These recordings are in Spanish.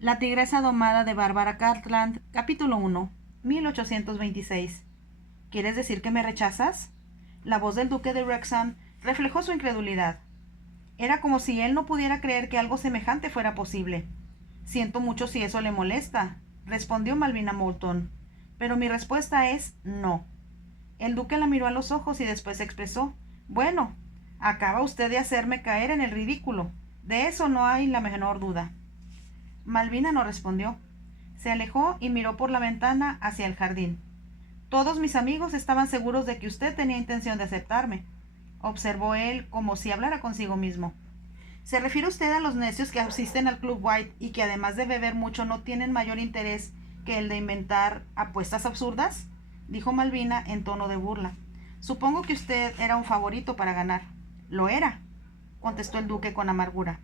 La tigresa domada de Bárbara Cartland, capítulo 1, 1826. ¿Quieres decir que me rechazas? La voz del duque de Wrexham reflejó su incredulidad. Era como si él no pudiera creer que algo semejante fuera posible. Siento mucho si eso le molesta, respondió Malvina Moulton, pero mi respuesta es no. El duque la miró a los ojos y después expresó: Bueno, acaba usted de hacerme caer en el ridículo. De eso no hay la menor duda. Malvina no respondió. Se alejó y miró por la ventana hacia el jardín. Todos mis amigos estaban seguros de que usted tenía intención de aceptarme, observó él como si hablara consigo mismo. ¿Se refiere usted a los necios que asisten al Club White y que además de beber mucho no tienen mayor interés que el de inventar apuestas absurdas? Dijo Malvina en tono de burla. Supongo que usted era un favorito para ganar. Lo era, contestó el duque con amargura.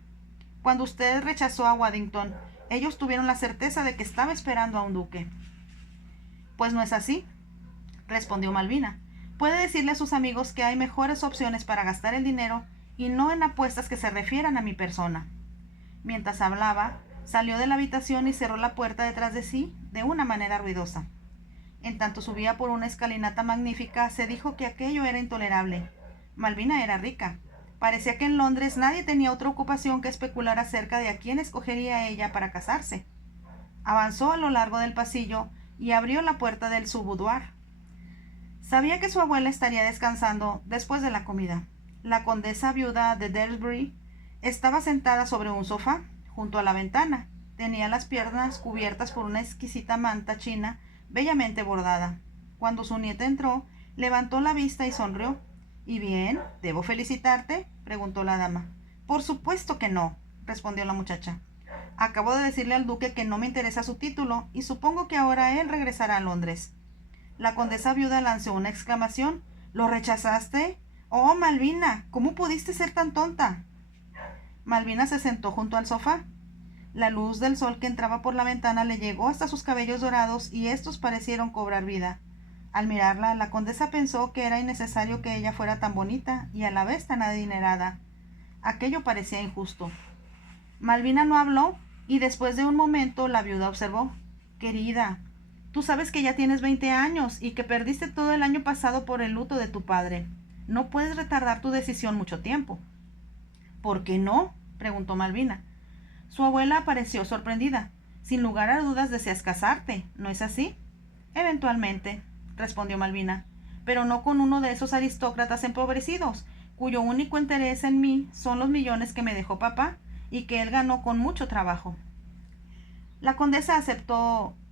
Cuando usted rechazó a Waddington, ellos tuvieron la certeza de que estaba esperando a un duque. Pues no es así, respondió Malvina. Puede decirle a sus amigos que hay mejores opciones para gastar el dinero y no en apuestas que se refieran a mi persona. Mientras hablaba, salió de la habitación y cerró la puerta detrás de sí de una manera ruidosa. En tanto subía por una escalinata magnífica, se dijo que aquello era intolerable. Malvina era rica. Parecía que en Londres nadie tenía otra ocupación que especular acerca de a quién escogería ella para casarse. Avanzó a lo largo del pasillo y abrió la puerta del su boudoir. Sabía que su abuela estaría descansando después de la comida. La condesa viuda de Delsbury estaba sentada sobre un sofá, junto a la ventana. Tenía las piernas cubiertas por una exquisita manta china bellamente bordada. Cuando su nieta entró, levantó la vista y sonrió. ¿Y bien? ¿Debo felicitarte?, preguntó la dama. Por supuesto que no, respondió la muchacha. Acabo de decirle al duque que no me interesa su título y supongo que ahora él regresará a Londres. La condesa viuda lanzó una exclamación. ¿Lo rechazaste? Oh, Malvina, ¿cómo pudiste ser tan tonta? Malvina se sentó junto al sofá. La luz del sol que entraba por la ventana le llegó hasta sus cabellos dorados y estos parecieron cobrar vida. Al mirarla, la condesa pensó que era innecesario que ella fuera tan bonita y a la vez tan adinerada. Aquello parecía injusto. Malvina no habló y después de un momento la viuda observó: Querida, tú sabes que ya tienes 20 años y que perdiste todo el año pasado por el luto de tu padre. No puedes retardar tu decisión mucho tiempo. ¿Por qué no?, preguntó Malvina. Su abuela pareció sorprendida. Sin lugar a dudas deseas casarte, ¿no es así? Eventualmente, respondió Malvina, pero no con uno de esos aristócratas empobrecidos, cuyo único interés en mí son los millones que me dejó papá y que él ganó con mucho trabajo. La condesa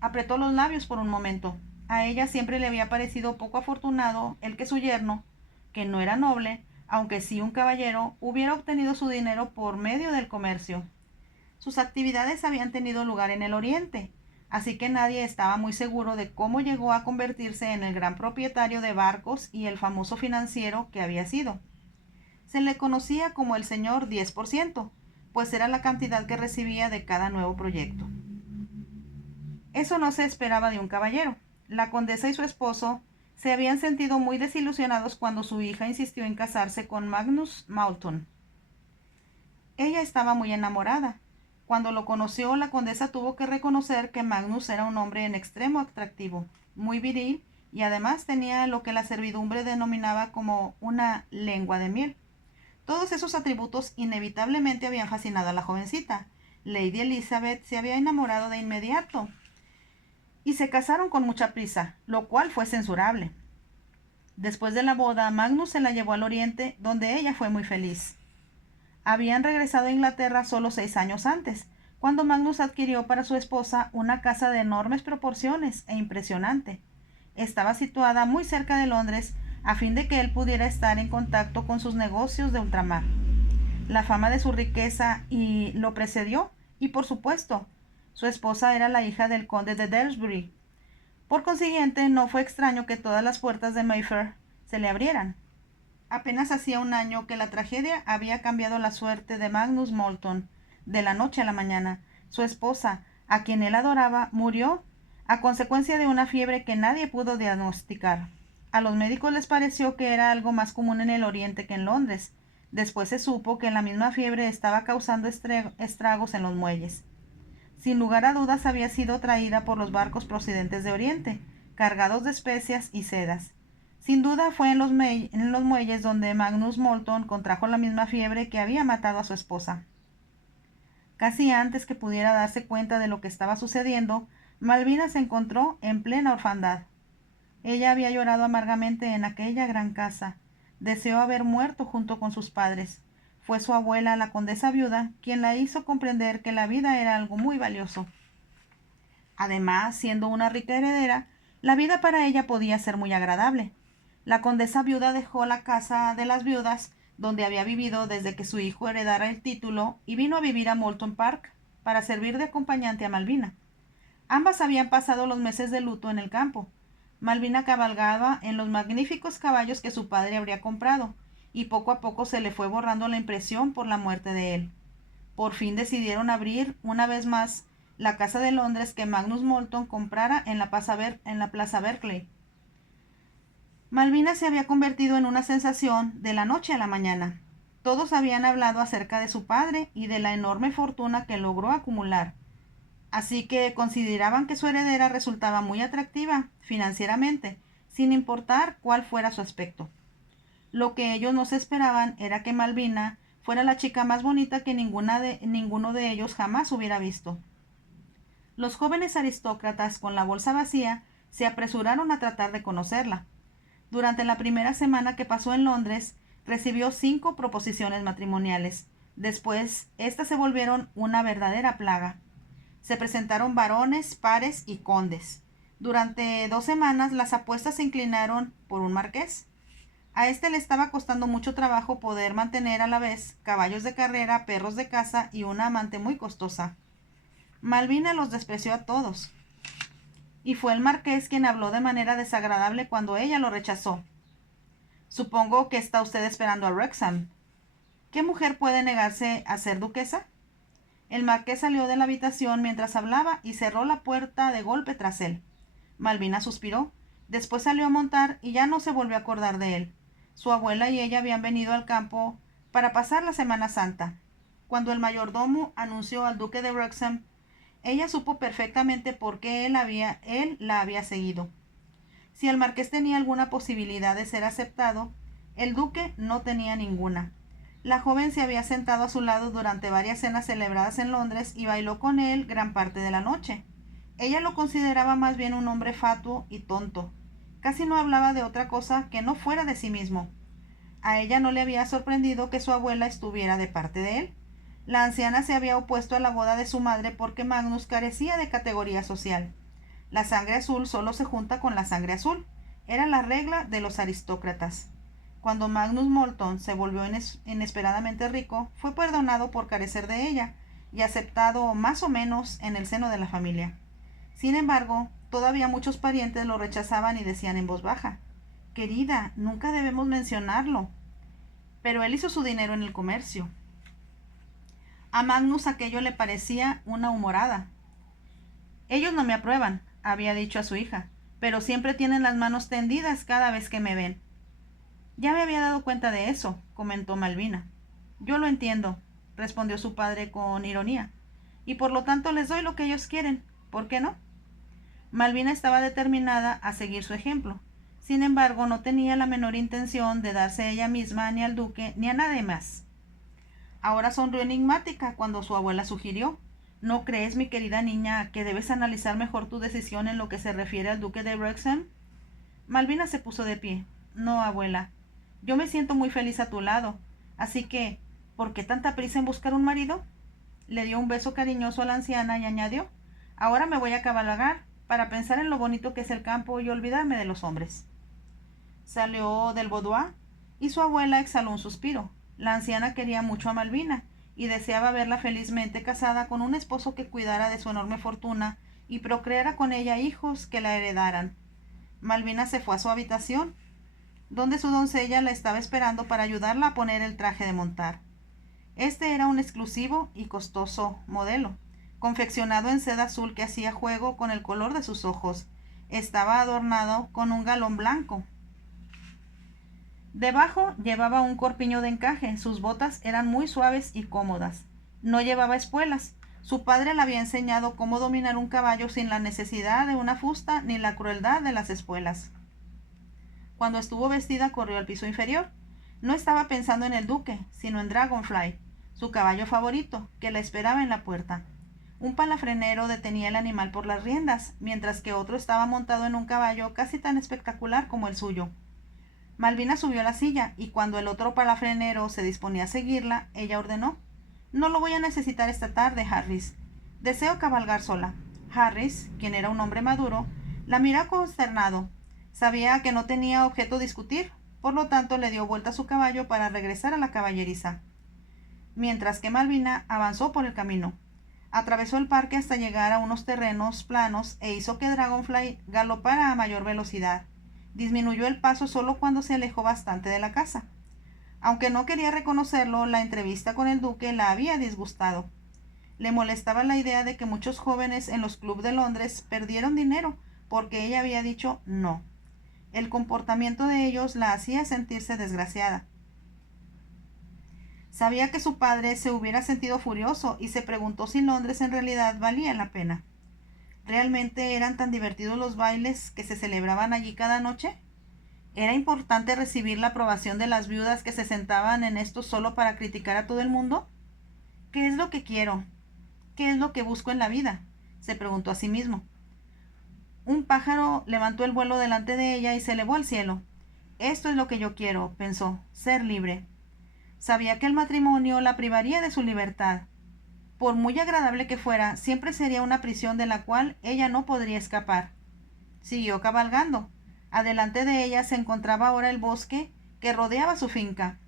apretó los labios por un momento. A ella siempre le había parecido poco afortunado el que su yerno, que no era noble, aunque sí un caballero, hubiera obtenido su dinero por medio del comercio. Sus actividades habían tenido lugar en el Oriente, así que nadie estaba muy seguro de cómo llegó a convertirse en el gran propietario de barcos y el famoso financiero que había sido. Se le conocía como el señor 10%, pues era la cantidad que recibía de cada nuevo proyecto. Eso no se esperaba de un caballero. La condesa y su esposo se habían sentido muy desilusionados cuando su hija insistió en casarse con Magnus Moulton. Ella estaba muy enamorada. Cuando lo conoció, la condesa tuvo que reconocer que Magnus era un hombre en extremo atractivo, muy viril, y además tenía lo que la servidumbre denominaba como una lengua de miel. Todos esos atributos inevitablemente habían fascinado a la jovencita. Lady Elizabeth se había enamorado de inmediato y se casaron con mucha prisa, lo cual fue censurable. Después de la boda, Magnus se la llevó al Oriente, donde ella fue muy feliz. Habían regresado a Inglaterra solo 6 años antes, cuando Magnus adquirió para su esposa una casa de enormes proporciones e impresionante. Estaba situada muy cerca de Londres, a fin de que él pudiera estar en contacto con sus negocios de ultramar. La fama de su riqueza lo precedió, y por supuesto, su esposa era la hija del conde de Delsbury. Por consiguiente, no fue extraño que todas las puertas de Mayfair se le abrieran. Apenas hacía un año que la tragedia había cambiado la suerte de Magnus Moulton. De la noche a la mañana, su esposa, a quien él adoraba, murió a consecuencia de una fiebre que nadie pudo diagnosticar. A los médicos les pareció que era algo más común en el Oriente que en Londres. Después se supo que la misma fiebre estaba causando estragos en los muelles. Sin lugar a dudas había sido traída por los barcos procedentes de Oriente, cargados de especias y sedas. Sin duda fue en los muelles donde Magnus Molton contrajo la misma fiebre que había matado a su esposa. Casi antes que pudiera darse cuenta de lo que estaba sucediendo, Malvina se encontró en plena orfandad. Ella había llorado amargamente en aquella gran casa. Deseó haber muerto junto con sus padres. Fue su abuela, la condesa viuda, quien la hizo comprender que la vida era algo muy valioso. Además, siendo una rica heredera, la vida para ella podía ser muy agradable. La condesa viuda dejó la casa de las viudas, donde había vivido desde que su hijo heredara el título, y vino a vivir a Moulton Park para servir de acompañante a Malvina. Ambas habían pasado los meses de luto en el campo. Malvina cabalgaba en los magníficos caballos que su padre habría comprado, y poco a poco se le fue borrando la impresión por la muerte de él. Por fin decidieron abrir una vez más la casa de Londres que Magnus Molton comprara en la Plaza Berkeley. Malvina se había convertido en una sensación de la noche a la mañana. Todos habían hablado acerca de su padre y de la enorme fortuna que logró acumular. Así que consideraban que su heredera resultaba muy atractiva financieramente, sin importar cuál fuera su aspecto. Lo que ellos no se esperaban era que Malvina fuera la chica más bonita que ninguno de ellos jamás hubiera visto. Los jóvenes aristócratas, con la bolsa vacía, se apresuraron a tratar de conocerla. Durante la primera semana que pasó en Londres, recibió 5 proposiciones matrimoniales. Después, éstas se volvieron una verdadera plaga. Se presentaron varones, pares y condes. Durante 2 semanas las apuestas se inclinaron por un marqués. A este le estaba costando mucho trabajo poder mantener a la vez caballos de carrera, perros de caza y una amante muy costosa. Malvina los despreció a todos, y fue el marqués quien habló de manera desagradable cuando ella lo rechazó. Supongo que está usted esperando a Wrexham. ¿Qué mujer puede negarse a ser duquesa? El marqués salió de la habitación mientras hablaba y cerró la puerta de golpe tras él. Malvina suspiró. Después salió a montar y ya no se volvió a acordar de él. Su abuela y ella habían venido al campo para pasar la Semana Santa. Cuando el mayordomo anunció al duque de Wrexham, ella supo perfectamente por qué él la había seguido. Si el marqués tenía alguna posibilidad de ser aceptado, el duque no tenía ninguna. La joven se había sentado a su lado durante varias cenas celebradas en Londres y bailó con él gran parte de la noche. Ella lo consideraba más bien un hombre fatuo y tonto. Casi no hablaba de otra cosa que no fuera de sí mismo. A ella no le había sorprendido que su abuela estuviera de parte de él. La anciana se había opuesto a la boda de su madre porque Magnus carecía de categoría social. La sangre azul solo se junta con la sangre azul. Era la regla de los aristócratas. Cuando Magnus Molton se volvió inesperadamente rico, fue perdonado por carecer de ella y aceptado más o menos en el seno de la familia. Sin embargo, todavía muchos parientes lo rechazaban y decían en voz baja: «Querida, nunca debemos mencionarlo». Pero él hizo su dinero en el comercio. A Magnus aquello le parecía una humorada. «Ellos no me aprueban», había dicho a su hija, «pero siempre tienen las manos tendidas cada vez que me ven». «Ya me había dado cuenta de eso», comentó Malvina. «Yo lo entiendo», respondió su padre con ironía, «y por lo tanto les doy lo que ellos quieren. ¿Por qué no?». Malvina estaba determinada a seguir su ejemplo. Sin embargo, no tenía la menor intención de darse a ella misma, ni al duque, ni a nadie más. Ahora sonrió enigmática cuando su abuela sugirió: «¿No crees, mi querida niña, que debes analizar mejor tu decisión en lo que se refiere al duque de Wrexham?» Malvina se puso de pie. «No, abuela. Yo me siento muy feliz a tu lado. Así que, ¿por qué tanta prisa en buscar un marido?». Le dio un beso cariñoso a la anciana y añadió: «Ahora me voy a cabalgar para pensar en lo bonito que es el campo y olvidarme de los hombres». Salió del boudoir y su abuela exhaló un suspiro. La anciana quería mucho a Malvina y deseaba verla felizmente casada con un esposo que cuidara de su enorme fortuna y procreara con ella hijos que la heredaran. Malvina se fue a su habitación, donde su doncella la estaba esperando para ayudarla a poner el traje de montar. Este era un exclusivo y costoso modelo, confeccionado en seda azul que hacía juego con el color de sus ojos. Estaba adornado con un galón blanco. Debajo llevaba un corpiño de encaje. Sus botas eran muy suaves y cómodas. No llevaba espuelas. Su padre le había enseñado cómo dominar un caballo sin la necesidad de una fusta ni la crueldad de las espuelas. Cuando estuvo vestida, corrió al piso inferior. No estaba pensando en el duque, sino en Dragonfly, su caballo favorito, que la esperaba en la puerta. Un palafrenero detenía el animal por las riendas, mientras que otro estaba montado en un caballo casi tan espectacular como el suyo. Malvina subió a la silla, y cuando el otro palafrenero se disponía a seguirla, ella ordenó: «No lo voy a necesitar esta tarde, Harris. Deseo cabalgar sola». Harris, quien era un hombre maduro, la miró consternado. Sabía que no tenía objeto discutir, por lo tanto le dio vuelta a su caballo para regresar a la caballeriza, mientras que Malvina avanzó por el camino. Atravesó el parque hasta llegar a unos terrenos planos e hizo que Dragonfly galopara a mayor velocidad. Disminuyó el paso solo cuando se alejó bastante de la casa. Aunque no quería reconocerlo, la entrevista con el duque la había disgustado. Le molestaba la idea de que muchos jóvenes en los clubes de Londres perdieron dinero porque ella había dicho no. El comportamiento de ellos la hacía sentirse desgraciada. Sabía que su padre se hubiera sentido furioso y se preguntó si Londres en realidad valía la pena. ¿Realmente eran tan divertidos los bailes que se celebraban allí cada noche? ¿Era importante recibir la aprobación de las viudas que se sentaban en esto solo para criticar a todo el mundo? ¿Qué es lo que quiero? ¿Qué es lo que busco en la vida?, se preguntó a sí mismo. Un pájaro levantó el vuelo delante de ella y se elevó al cielo. «Esto es lo que yo quiero», pensó, «ser libre». Sabía que el matrimonio la privaría de su libertad. Por muy agradable que fuera, siempre sería una prisión de la cual ella no podría escapar. Siguió cabalgando. Adelante de ella se encontraba ahora el bosque que rodeaba su finca.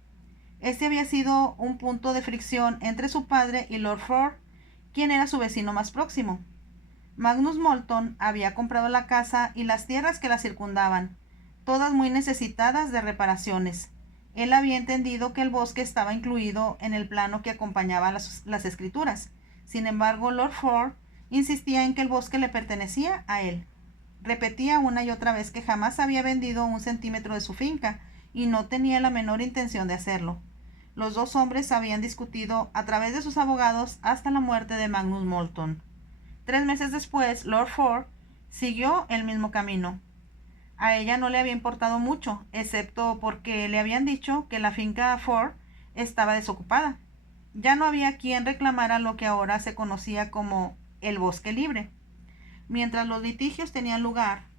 Este había sido un punto de fricción entre su padre y Lord Ford, quien era su vecino más próximo. Magnus Moulton había comprado la casa y las tierras que la circundaban, todas muy necesitadas de reparaciones. Él había entendido que el bosque estaba incluido en el plano que acompañaba las escrituras. Sin embargo, Lord Ford insistía en que el bosque le pertenecía a él. Repetía una y otra vez que jamás había vendido un centímetro de su finca y no tenía la menor intención de hacerlo. Los dos hombres habían discutido a través de sus abogados hasta la muerte de Magnus Moulton. 3 meses después, Lord Ford siguió el mismo camino. A ella no le había importado mucho, excepto porque le habían dicho que la finca Ford estaba desocupada. Ya no había quien reclamara lo que ahora se conocía como el bosque libre. Mientras los litigios tenían lugar,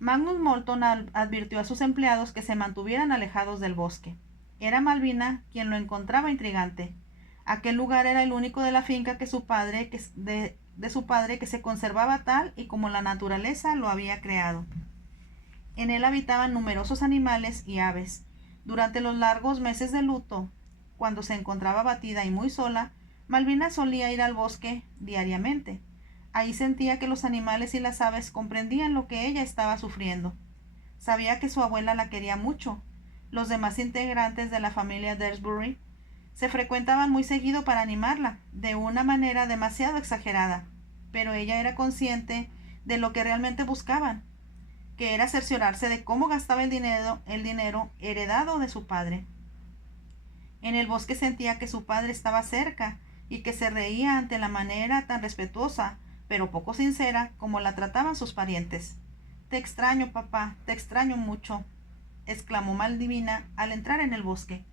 Magnus Moulton advirtió a sus empleados que se mantuvieran alejados del bosque. Era Malvina quien lo encontraba intrigante. Aquel lugar era el único de la finca que su padre que se conservaba tal y como la naturaleza lo había creado. En él habitaban numerosos animales y aves. Durante los largos meses de luto, cuando se encontraba abatida y muy sola, Malvina solía ir al bosque diariamente. Ahí sentía que los animales y las aves comprendían lo que ella estaba sufriendo. Sabía que su abuela la quería mucho. Los demás integrantes de la familia Daresbury se frecuentaban muy seguido para animarla, de una manera demasiado exagerada, pero ella era consciente de lo que realmente buscaban, que era cerciorarse de cómo gastaba el dinero heredado de su padre. En el bosque sentía que su padre estaba cerca y que se reía ante la manera tan respetuosa, pero poco sincera, como la trataban sus parientes. «Te extraño, papá, te extraño mucho», exclamó Malvina al entrar en el bosque.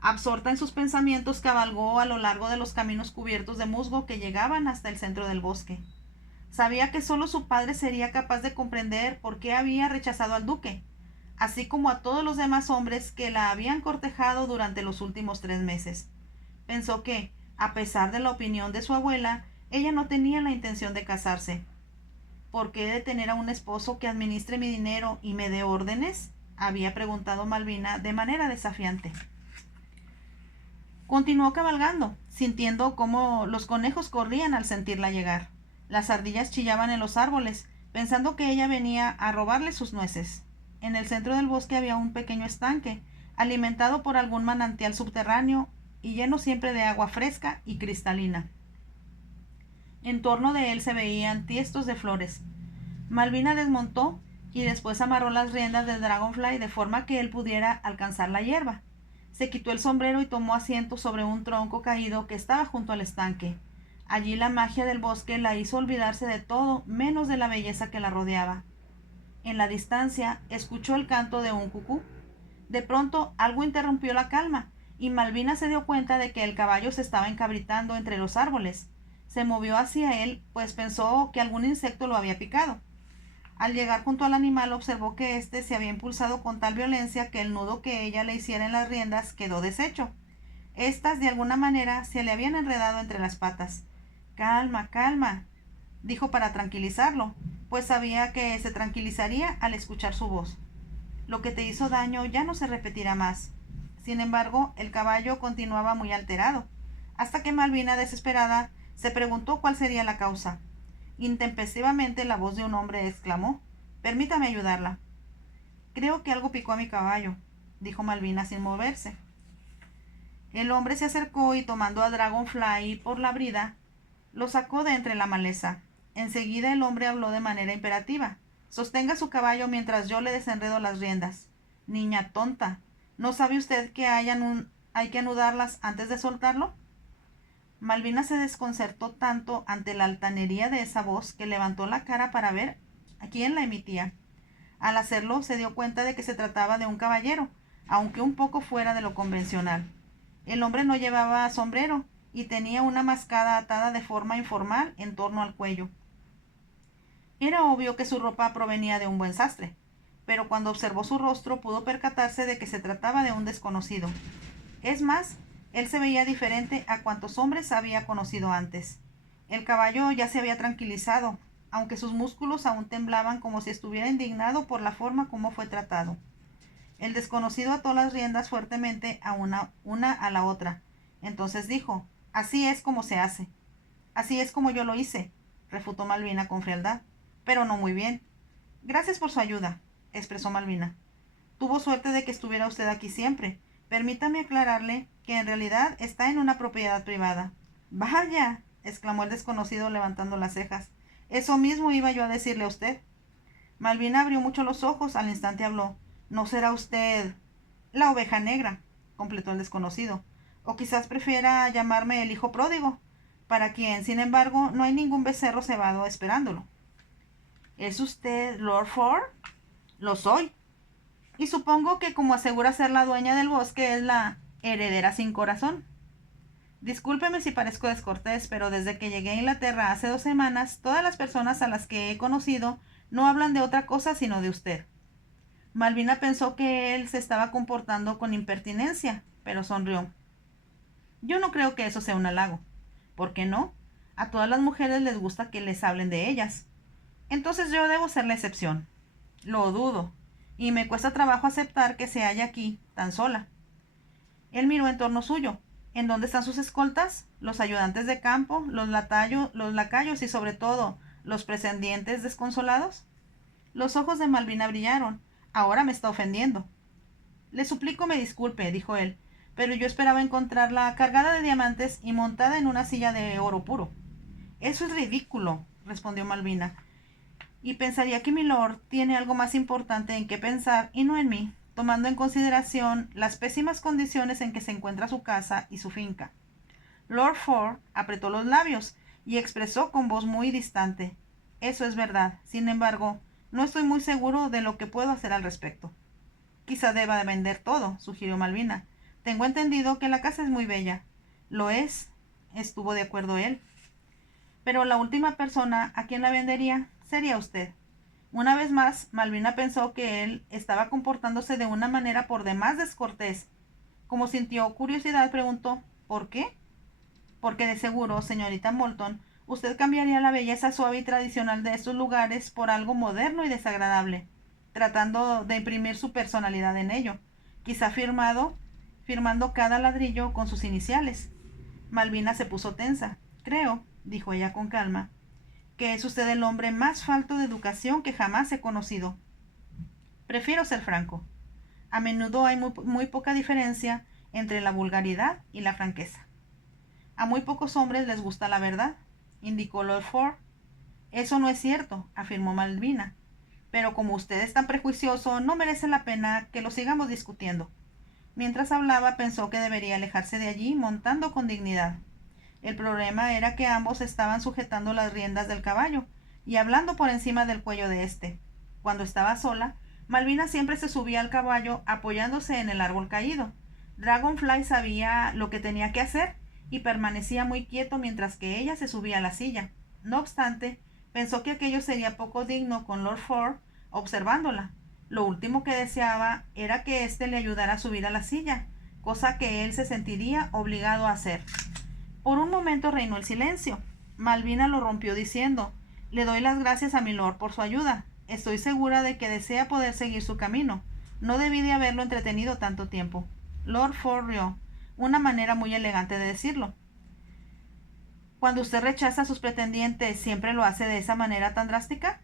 Absorta en sus pensamientos, cabalgó a lo largo de los caminos cubiertos de musgo que llegaban hasta el centro del bosque. Sabía que solo su padre sería capaz de comprender por qué había rechazado al duque, así como a todos los demás hombres que la habían cortejado durante los últimos 3 meses. Pensó que, a pesar de la opinión de su abuela, ella no tenía la intención de casarse. «¿Por qué he de tener a un esposo que administre mi dinero y me dé órdenes?», había preguntado Malvina de manera desafiante. Continuó cabalgando, sintiendo cómo los conejos corrían al sentirla llegar. Las ardillas chillaban en los árboles, pensando que ella venía a robarle sus nueces. En el centro del bosque había un pequeño estanque, alimentado por algún manantial subterráneo y lleno siempre de agua fresca y cristalina. En torno de él se veían tiestos de flores. Malvina desmontó y después amarró las riendas del Dragonfly de forma que él pudiera alcanzar la hierba. Se quitó el sombrero y tomó asiento sobre un tronco caído que estaba junto al estanque. Allí la magia del bosque la hizo olvidarse de todo menos de la belleza que la rodeaba. En la distancia escuchó el canto de un cucú. De pronto algo interrumpió la calma, y Malvina se dio cuenta de que el caballo se estaba encabritando entre los árboles. Se movió hacia él, pues pensó que algún insecto lo había picado. Al llegar junto al animal observó que éste se había impulsado con tal violencia que el nudo que ella le hiciera en las riendas quedó deshecho. Estas, de alguna manera, se le habían enredado entre las patas. Calma, calma, dijo para tranquilizarlo, pues sabía que se tranquilizaría al escuchar su voz. Lo que te hizo daño ya no se repetirá más. Sin embargo, el caballo continuaba muy alterado, hasta que Malvina, desesperada, se preguntó cuál sería la causa. Intempestivamente la voz de un hombre exclamó: «Permítame ayudarla». «Creo que algo picó a mi caballo», dijo Malvina sin moverse. El hombre se acercó y, tomando a Dragonfly por la brida, lo sacó de entre la maleza. Enseguida el hombre habló de manera imperativa: «Sostenga su caballo mientras yo le desenredo las riendas». «Niña tonta, ¿no sabe usted que hay que anudarlas antes de soltarlo?». Malvina se desconcertó tanto ante la altanería de esa voz que levantó la cara para ver a quién la emitía. Al hacerlo se dio cuenta de que se trataba de un caballero, aunque un poco fuera de lo convencional. El hombre no llevaba sombrero y tenía una mascada atada de forma informal en torno al cuello. Era obvio que su ropa provenía de un buen sastre, pero cuando observó su rostro pudo percatarse de que se trataba de un desconocido. Es más, él se veía diferente a cuantos hombres había conocido antes. El caballo ya se había tranquilizado, aunque sus músculos aún temblaban como si estuviera indignado por la forma como fue tratado. El desconocido ató las riendas fuertemente a una a la otra. Entonces dijo: «Así es como se hace». «Así es como yo lo hice», refutó Malvina con frialdad. «Pero no muy bien». «Gracias por su ayuda», expresó Malvina. «Tuvo suerte de que estuviera usted aquí siempre. Permítame aclararle que en realidad está en una propiedad privada». «Vaya», exclamó el desconocido levantando las cejas. «Eso mismo iba yo a decirle a usted». Malvina abrió mucho los ojos. Al instante habló: «¿No será usted la oveja negra?», completó el desconocido. «O quizás prefiera llamarme el hijo pródigo, para quien, sin embargo, no hay ningún becerro cebado esperándolo». «¿Es usted Lord Ford?». «Lo soy. Y supongo que, como asegura ser la dueña del bosque, es la heredera sin corazón». «Discúlpeme si parezco descortés, pero desde que llegué a Inglaterra hace 2 semanas, todas las personas a las que he conocido no hablan de otra cosa sino de usted». Malvina pensó que él se estaba comportando con impertinencia, pero sonrió. «Yo no creo que eso sea un halago». «¿Por qué no? A todas las mujeres les gusta que les hablen de ellas». «Entonces yo debo ser la excepción». «Lo dudo, y me cuesta trabajo aceptar que se halla aquí tan sola». Él miró en torno suyo. ¿En dónde están sus escoltas? ¿Los ayudantes de campo? ¿Los lacayos y, sobre todo, los pretendientes desconsolados? Los ojos de Malvina brillaron. «Ahora me está ofendiendo». «Le suplico me disculpe», dijo él, «pero yo esperaba encontrarla cargada de diamantes y montada en una silla de oro puro». «Eso es ridículo», respondió Malvina, «y pensaría que milord tiene algo más importante en que pensar y no en mí, tomando en consideración las pésimas condiciones en que se encuentra su casa y su finca». Lord Ford apretó los labios y expresó con voz muy distante: «Eso es verdad. Sin embargo, no estoy muy seguro de lo que puedo hacer al respecto». «Quizá deba de vender todo», sugirió Malvina. «Tengo entendido que la casa es muy bella». «Lo es», estuvo de acuerdo él. «Pero la última persona a quien la vendería sería usted». Una vez más, Malvina pensó que él estaba comportándose de una manera por demás descortés. Como sintió curiosidad, preguntó: «¿Por qué?». «Porque de seguro, señorita Moulton, usted cambiaría la belleza suave y tradicional de estos lugares por algo moderno y desagradable, tratando de imprimir su personalidad en ello, quizá firmando cada ladrillo con sus iniciales». Malvina se puso tensa. «Creo», dijo ella con calma, «que es usted el hombre más falto de educación que jamás he conocido». «Prefiero ser franco. A menudo hay muy poca diferencia entre la vulgaridad y la franqueza». «A muy pocos hombres les gusta la verdad», indicó Lord Ford. «Eso no es cierto», afirmó Malvina, «pero como usted es tan prejuicioso, no merece la pena que lo sigamos discutiendo». Mientras hablaba, pensó que debería alejarse de allí montando con dignidad. El problema era que ambos estaban sujetando las riendas del caballo y hablando por encima del cuello de éste. Cuando estaba sola, Malvina siempre se subía al caballo apoyándose en el árbol caído. Dragonfly sabía lo que tenía que hacer y permanecía muy quieto mientras que ella se subía a la silla. No obstante, pensó que aquello sería poco digno con Lord Ford observándola. Lo último que deseaba era que éste le ayudara a subir a la silla, cosa que él se sentiría obligado a hacer. Por un momento reinó el silencio. Malvina lo rompió diciendo: «Le doy las gracias a Milord por su ayuda. Estoy segura de que desea poder seguir su camino. No debí de haberlo entretenido tanto tiempo». Lord Ford rió, una manera muy elegante de decirlo. «Cuando usted rechaza a sus pretendientes, ¿siempre lo hace de esa manera tan drástica?».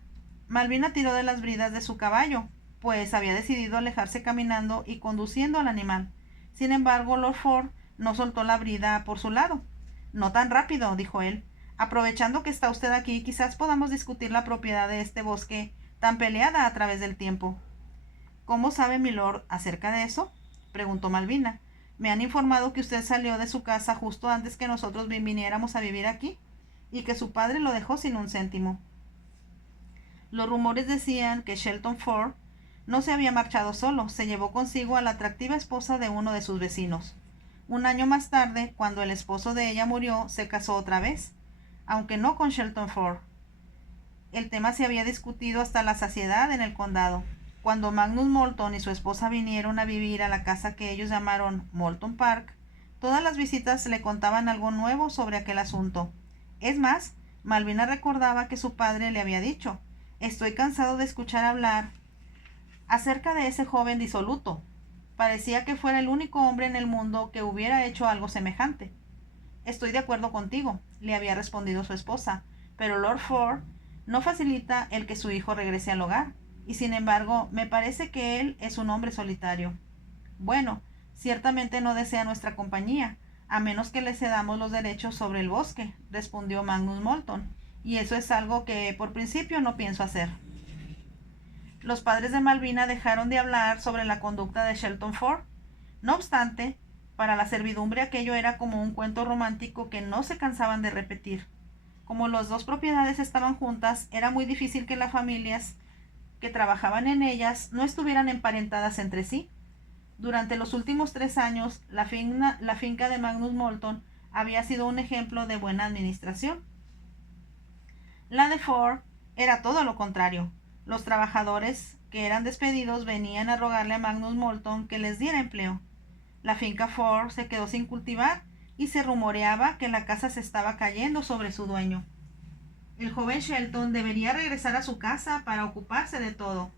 Malvina tiró de las bridas de su caballo, pues había decidido alejarse caminando y conduciendo al animal. Sin embargo, Lord Ford no soltó la brida por su lado. «No tan rápido», dijo él. «Aprovechando que está usted aquí, quizás podamos discutir la propiedad de este bosque tan peleada a través del tiempo». «¿Cómo sabe milord acerca de eso?», preguntó Malvina. «Me han informado que usted salió de su casa justo antes que nosotros viniéramos a vivir aquí, y que su padre lo dejó sin un céntimo». Los rumores decían que Shelton Ford no se había marchado solo, se llevó consigo a la atractiva esposa de uno de sus vecinos. Un año más tarde, cuando el esposo de ella murió, se casó otra vez, aunque no con Shelton Ford. El tema se había discutido hasta la saciedad en el condado. Cuando Magnus Moulton y su esposa vinieron a vivir a la casa que ellos llamaron Moulton Park, todas las visitas le contaban algo nuevo sobre aquel asunto. Es más, Malvina recordaba que su padre le había dicho: «Estoy cansado de escuchar hablar acerca de ese joven disoluto. Parecía que fuera el único hombre en el mundo que hubiera hecho algo semejante». «Estoy de acuerdo contigo», le había respondido su esposa, «pero Lord Ford no facilita el que su hijo regrese al hogar, y sin embargo me parece que él es un hombre solitario». «Bueno, ciertamente no desea nuestra compañía, a menos que le cedamos los derechos sobre el bosque», respondió Magnus Moulton, «y eso es algo que por principio no pienso hacer». Los padres de Malvina dejaron de hablar sobre la conducta de Shelton Ford. No obstante, para la servidumbre aquello era como un cuento romántico que no se cansaban de repetir. Como las dos propiedades estaban juntas, era muy difícil que las familias que trabajaban en ellas no estuvieran emparentadas entre sí. Durante los últimos 3 años, la finca de Magnus Moulton había sido un ejemplo de buena administración. La de Ford era todo lo contrario. Los trabajadores que eran despedidos venían a rogarle a Magnus Moulton que les diera empleo. La finca Ford se quedó sin cultivar y se rumoreaba que la casa se estaba cayendo sobre su dueño. El joven Shelton debería regresar a su casa para ocuparse de todo,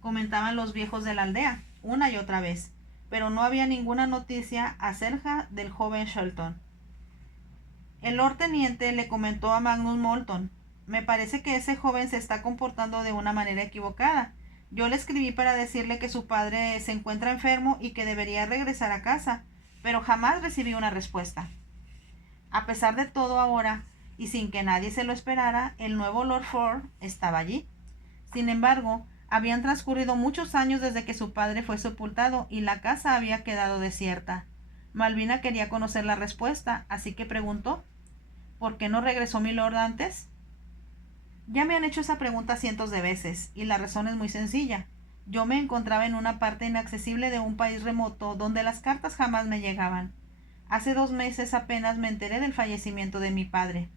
comentaban los viejos de la aldea una y otra vez, pero no había ninguna noticia acerca del joven Shelton. El Lord Teniente le comentó a Magnus Moulton: «Me parece que ese joven se está comportando de una manera equivocada. Yo le escribí para decirle que su padre se encuentra enfermo y que debería regresar a casa, pero jamás recibí una respuesta». A pesar de todo, ahora, y sin que nadie se lo esperara, el nuevo Lord Ford estaba allí. Sin embargo, habían transcurrido muchos años desde que su padre fue sepultado y la casa había quedado desierta. Malvina quería conocer la respuesta, así que preguntó: «¿Por qué no regresó milord antes?». «Ya me han hecho esa pregunta cientos de veces, y la razón es muy sencilla. Yo me encontraba en una parte inaccesible de un país remoto donde las cartas jamás me llegaban. Hace 2 meses apenas me enteré del fallecimiento de mi padre».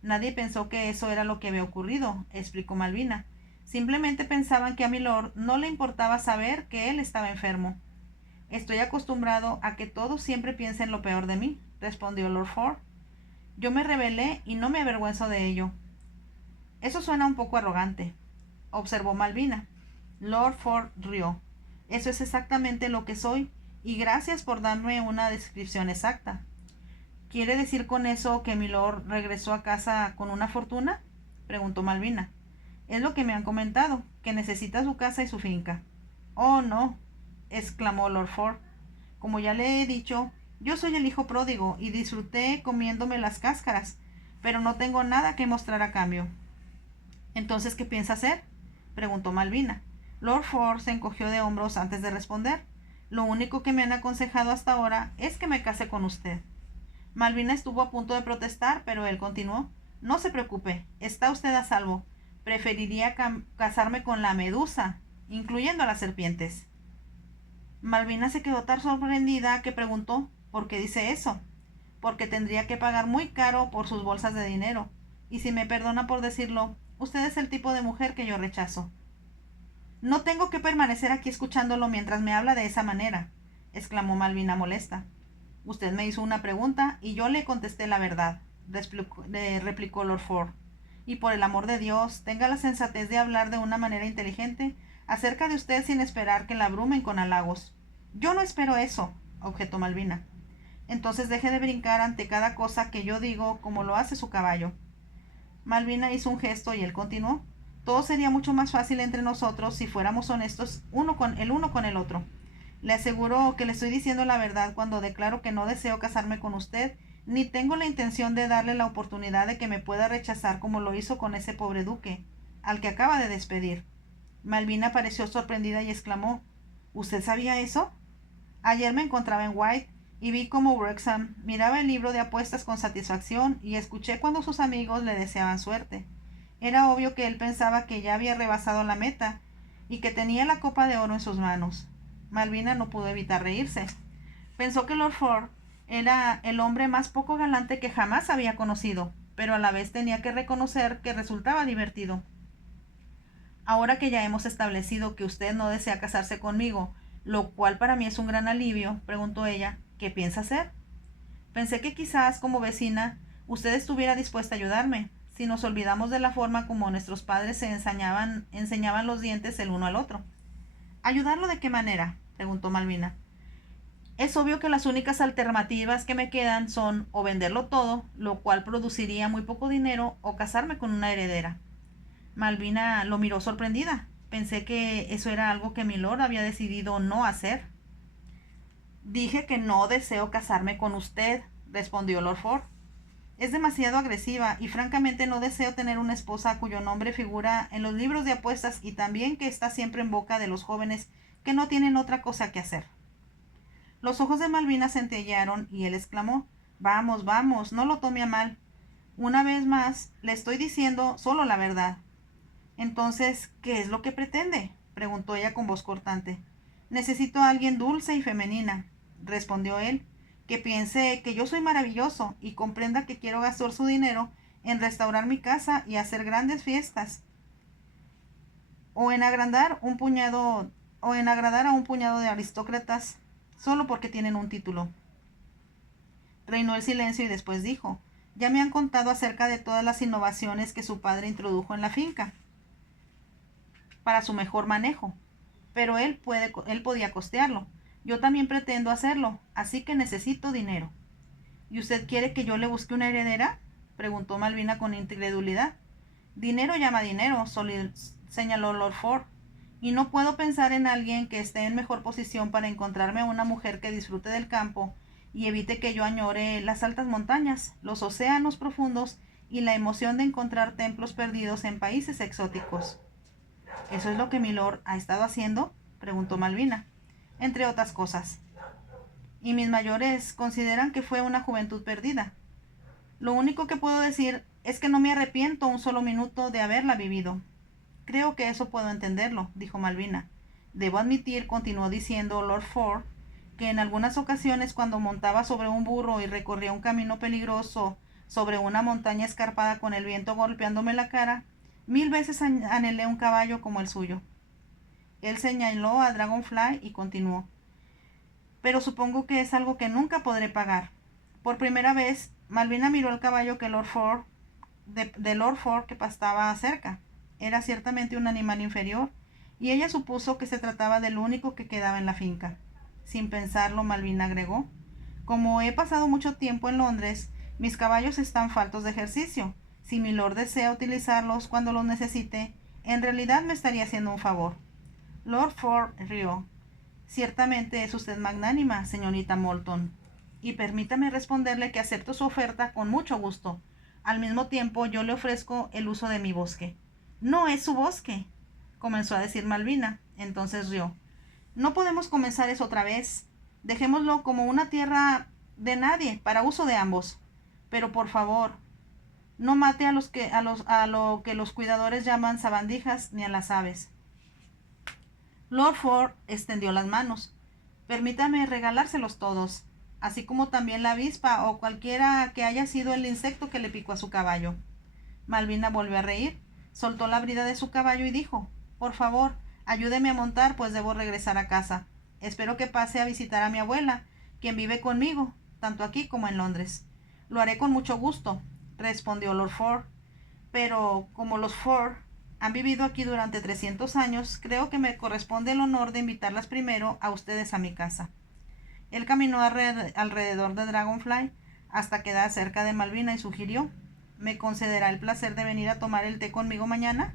«Nadie pensó que eso era lo que había ocurrido», explicó Malvina. «Simplemente pensaban que a milord no le importaba saber que él estaba enfermo». «Estoy acostumbrado a que todos siempre piensen lo peor de mí», respondió Lord Ford. «Yo me rebelé y no me avergüenzo de ello». «Eso suena un poco arrogante», observó Malvina. Lord Ford rió. «Eso es exactamente lo que soy, y gracias por darme una descripción exacta». «¿Quiere decir con eso que milord regresó a casa con una fortuna?», preguntó Malvina. «Es lo que me han comentado, que necesita su casa y su finca». «Oh, no», exclamó Lord Ford. «Como ya le he dicho, yo soy el hijo pródigo y disfruté comiéndome las cáscaras, pero no tengo nada que mostrar a cambio». «¿Entonces qué piensa hacer?», preguntó Malvina. Lord Ford se encogió de hombros antes de responder. «Lo único que me han aconsejado hasta ahora es que me case con usted». Malvina estuvo a punto de protestar, pero él continuó. No se preocupe, está usted a salvo. Preferiría casarme con la medusa, incluyendo a las serpientes. Malvina se quedó tan sorprendida que preguntó, ¿por qué dice eso? Porque tendría que pagar muy caro por sus bolsas de dinero. Y si me perdona por decirlo, usted es el tipo de mujer que yo rechazo. No tengo que permanecer aquí escuchándolo mientras me habla de esa manera, exclamó Malvina molesta. Usted me hizo una pregunta y yo le contesté la verdad, replicó Lord Ford. Y por el amor de Dios, tenga la sensatez de hablar de una manera inteligente acerca de usted sin esperar que la abrumen con halagos. Yo no espero eso, objetó Malvina. Entonces deje de brincar ante cada cosa que yo digo como lo hace su caballo. Malvina hizo un gesto y él continuó. Todo sería mucho más fácil entre nosotros si fuéramos honestos uno con el otro. Le aseguro que le estoy diciendo la verdad cuando declaro que no deseo casarme con usted, ni tengo la intención de darle la oportunidad de que me pueda rechazar como lo hizo con ese pobre duque, al que acaba de despedir. Malvina pareció sorprendida y exclamó, ¿Usted sabía eso? Ayer me encontraba en White y vi cómo Wrexham miraba el libro de apuestas con satisfacción y escuché cuando sus amigos le deseaban suerte. Era obvio que él pensaba que ya había rebasado la meta y que tenía la copa de oro en sus manos. Malvina no pudo evitar reírse. Pensó que Lord Ford era el hombre más poco galante que jamás había conocido, pero a la vez tenía que reconocer que resultaba divertido. Ahora que ya hemos establecido que usted no desea casarse conmigo, lo cual para mí es un gran alivio, preguntó ella, ¿qué piensa hacer? Pensé que quizás, como vecina, usted estuviera dispuesta a ayudarme, si nos olvidamos de la forma como nuestros padres se enseñaban los dientes el uno al otro. ¿Ayudarlo de qué manera? Preguntó Malvina. Es obvio que las únicas alternativas que me quedan son o venderlo todo, lo cual produciría muy poco dinero, o casarme con una heredera. Malvina lo miró sorprendida. Pensé que eso era algo que Milord había decidido no hacer. Dije que no deseo casarme con usted, respondió Lord Ford. Es demasiado agresiva y francamente no deseo tener una esposa cuyo nombre figura en los libros de apuestas y también que está siempre en boca de los jóvenes que no tienen otra cosa que hacer. Los ojos de Malvina centellearon y él exclamó, Vamos, vamos, no lo tome a mal. Una vez más, le estoy diciendo solo la verdad. Entonces, ¿qué es lo que pretende? Preguntó ella con voz cortante. Necesito a alguien dulce y femenina, respondió él, que piense que yo soy maravilloso y comprenda que quiero gastar su dinero en restaurar mi casa y hacer grandes fiestas, o en agradar a un puñado de aristócratas solo porque tienen un título. Reinó el silencio y después dijo, ya me han contado acerca de todas las innovaciones que su padre introdujo en la finca para su mejor manejo, pero él podía costearlo. Yo también pretendo hacerlo, así que necesito dinero. ¿Y usted quiere que yo le busque una heredera? Preguntó Malvina con incredulidad. Dinero llama dinero, señaló Lord Ford, y no puedo pensar en alguien que esté en mejor posición para encontrarme a una mujer que disfrute del campo y evite que yo añore las altas montañas, los océanos profundos y la emoción de encontrar templos perdidos en países exóticos. ¿Eso es lo que Milord ha estado haciendo?, preguntó Malvina. Entre otras cosas. Y mis mayores consideran que fue una juventud perdida. Lo único que puedo decir es que no me arrepiento un solo minuto de haberla vivido. Creo que eso puedo entenderlo, dijo Malvina. Debo admitir, continuó diciendo Lord Ford, que en algunas ocasiones cuando montaba sobre un burro y recorría un camino peligroso sobre una montaña escarpada con el viento golpeándome la cara, 1000 veces anhelé un caballo como el suyo. Él señaló a Dragonfly y continuó. Pero supongo que es algo que nunca podré pagar. Por primera vez, Malvina miró el caballo que Lord Ford que pastaba cerca. Era ciertamente un animal inferior, y ella supuso que se trataba del único que quedaba en la finca. Sin pensarlo, Malvina agregó, como he pasado mucho tiempo en Londres, mis caballos están faltos de ejercicio. Si Milord desea utilizarlos cuando los necesite, en realidad me estaría haciendo un favor. Lord Ford rió. Ciertamente es usted magnánima, señorita Moulton, y permítame responderle que acepto su oferta con mucho gusto. Al mismo tiempo, yo le ofrezco el uso de mi bosque. No es su bosque, comenzó a decir Malvina. Entonces rió. No podemos comenzar eso otra vez. Dejémoslo como una tierra de nadie, para uso de ambos. Pero por favor, no mate a lo que los cuidadores llaman sabandijas ni a las aves. Lord Ford extendió las manos. Permítame regalárselos todos, así como también la avispa o cualquiera que haya sido el insecto que le picó a su caballo. Malvina volvió a reír, soltó la brida de su caballo y dijo: por favor, ayúdeme a montar, pues debo regresar a casa. Espero que pase a visitar a mi abuela, quien vive conmigo, tanto aquí como en Londres. Lo haré con mucho gusto, respondió Lord Ford. Pero como los Ford han vivido aquí durante 300 años, creo que me corresponde el honor de invitarlas primero a ustedes a mi casa. Él caminó alrededor de Dragonfly hasta quedar cerca de Malvina y sugirió: ¿me concederá el placer de venir a tomar el té conmigo mañana?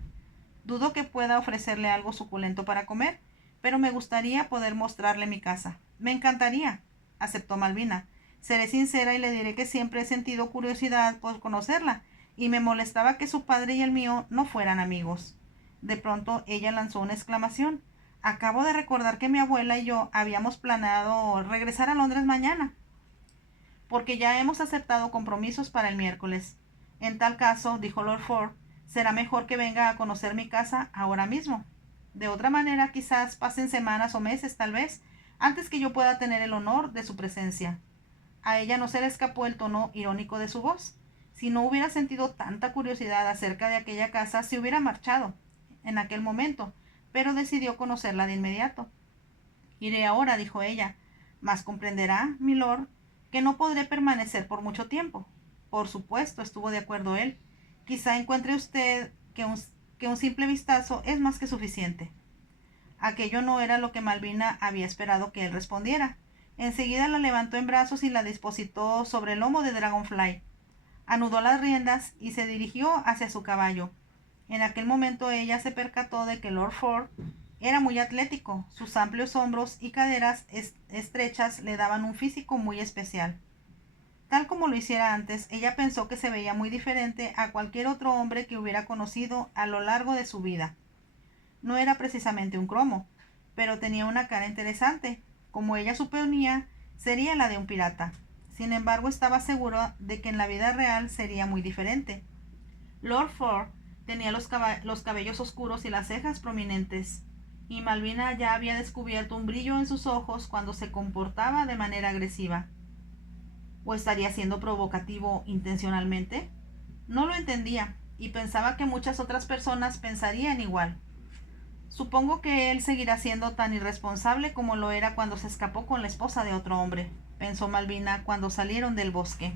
Dudo que pueda ofrecerle algo suculento para comer, pero me gustaría poder mostrarle mi casa. Me encantaría, aceptó Malvina. Seré sincera y le diré que siempre he sentido curiosidad por conocerla, y me molestaba que su padre y el mío no fueran amigos. De pronto ella lanzó una exclamación. Acabo de recordar que mi abuela y yo habíamos planeado regresar a Londres mañana, porque ya hemos aceptado compromisos para el miércoles. En tal caso, dijo Lord Ford, será mejor que venga a conocer mi casa ahora mismo. De otra manera, quizás pasen semanas o meses, tal vez, antes que yo pueda tener el honor de su presencia. A ella no se le escapó el tono irónico de su voz. Si no hubiera sentido tanta curiosidad acerca de aquella casa, se hubiera marchado en aquel momento, pero decidió conocerla de inmediato. Iré ahora, dijo ella, mas comprenderá, milord, que no podré permanecer por mucho tiempo. Por supuesto, estuvo de acuerdo él. Quizá encuentre usted que un simple vistazo es más que suficiente. Aquello no era lo que Malvina había esperado que él respondiera. Enseguida la levantó en brazos y la dispositó sobre el lomo de Dragonfly. Anudó las riendas y se dirigió hacia su caballo. En aquel momento ella se percató de que Lord Ford era muy atlético. Sus amplios hombros y caderas estrechas le daban un físico muy especial. Tal como lo hiciera antes, ella pensó que se veía muy diferente a cualquier otro hombre que hubiera conocido a lo largo de su vida. No era precisamente un cromo, pero tenía una cara interesante. Como ella suponía, sería la de un pirata. Sin embargo, estaba seguro de que en la vida real sería muy diferente. Lord Ford tenía los cabellos oscuros y las cejas prominentes, y Malvina ya había descubierto un brillo en sus ojos cuando se comportaba de manera agresiva. ¿O estaría siendo provocativo intencionalmente? No lo entendía, y pensaba que muchas otras personas pensarían igual. Supongo que él seguirá siendo tan irresponsable como lo era cuando se escapó con la esposa de otro hombre, pensó Malvina cuando salieron del bosque.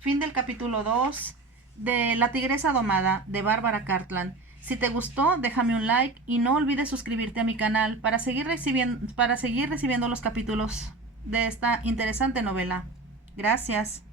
Fin del capítulo 2 de La tigresa domada de Bárbara Cartland. Si te gustó, déjame un like y no olvides suscribirte a mi canal para seguir recibiendo los capítulos de esta interesante novela. Gracias.